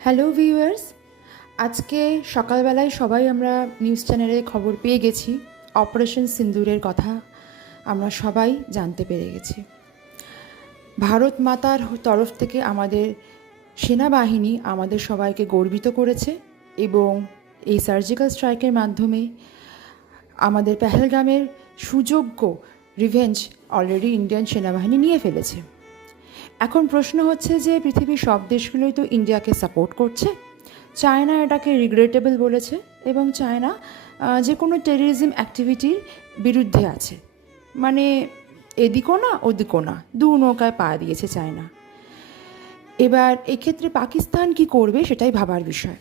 Hello viewers, আজকে সকালবেলায় সবাই আমরা নিউজ চ্যানেলে খবর পেয়ে গেছি। অপারেশন সিন্দুরের কথা আমরা সবাই জানতে পেরে গেছি। ভারত মাতার তরফ থেকে আমাদের সেনাবাহিনী আমাদের সবাইকে গর্বিত করেছে এবং এই সার্জিক্যাল স্ট্রাইকের মাধ্যমে আমাদের পেহেলগামের সুযোগ্য রিভেঞ্জ অলরেডি ইন্ডিয়ান সেনাবাহিনী নিয়ে ফেলেছে। এখন প্রশ্ন হচ্ছে যে পৃথিবীর সব দেশগুলোই তো ইন্ডিয়াকে সাপোর্ট করছে। চায়না এটাকে রিগ্রেটেবল বলেছে এবং চায়না যে কোনো টেররিজম অ্যাক্টিভিটির বিরুদ্ধে আছে। মানে এদিকও না ওদিকও না, দু নৌকায় পা দিয়েছে চায়না। এবার এক্ষেত্রে পাকিস্তান কি করবে সেটাই ভাবার বিষয়।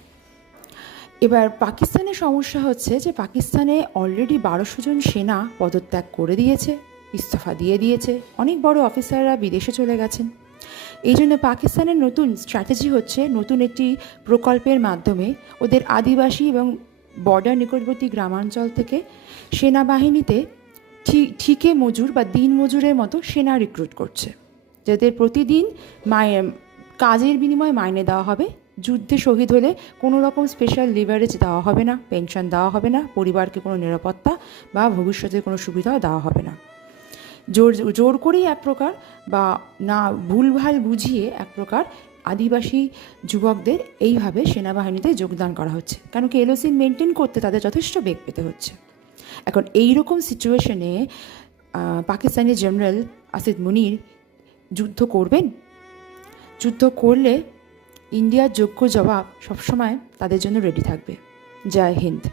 এবার পাকিস্তানের সমস্যা হচ্ছে যে পাকিস্তানে অলরেডি 1200 জন সেনা পদত্যাগ করে দিয়েছে, ইস্তফা দিয়ে দিয়েছে, অনেক বড় অফিসাররা বিদেশে চলে গেছেন। এই জন্য পাকিস্তানের নতুন স্ট্র্যাটেজি হচ্ছে নতুন একটি প্রকল্পের মাধ্যমে ওদের আদিবাসী এবং বর্ডার নিকটবর্তী গ্রামাঞ্চল থেকে সেনাবাহিনীতে ঠিকে মজুর বা দিন মজুরের মতো সেনা রিক্রুট করছে, যাদের প্রতিদিন কাজের বিনিময়ে মাইনে দেওয়া হবে। যুদ্ধে শহীদ হলে কোনো রকম স্পেশাল লিভারেজ দেওয়া হবে না, পেনশন দেওয়া হবে না, পরিবারকে কোনো নিরাপত্তা বা ভবিষ্যতের কোনো সুবিধাও দেওয়া হবে না। জোর করেই এক প্রকার বা না ভুলভাল বুঝিয়ে এক প্রকার আদিবাসী যুবকদের এইভাবে সেনাবাহিনীতে যোগদান করা হচ্ছে, কারণ কি এলওসি মেনটেন করতে তাদের যথেষ্ট বেগ পেতে হচ্ছে। এখন এই রকম সিচুয়েশনে পাকিস্তানি জেনারেল আসিদ মুনির যুদ্ধ করবেন। যুদ্ধ করলে ইন্ডিয়ার যোগ্য জবাব সবসময় তাদের জন্য রেডি থাকবে। জয় হিন্দ।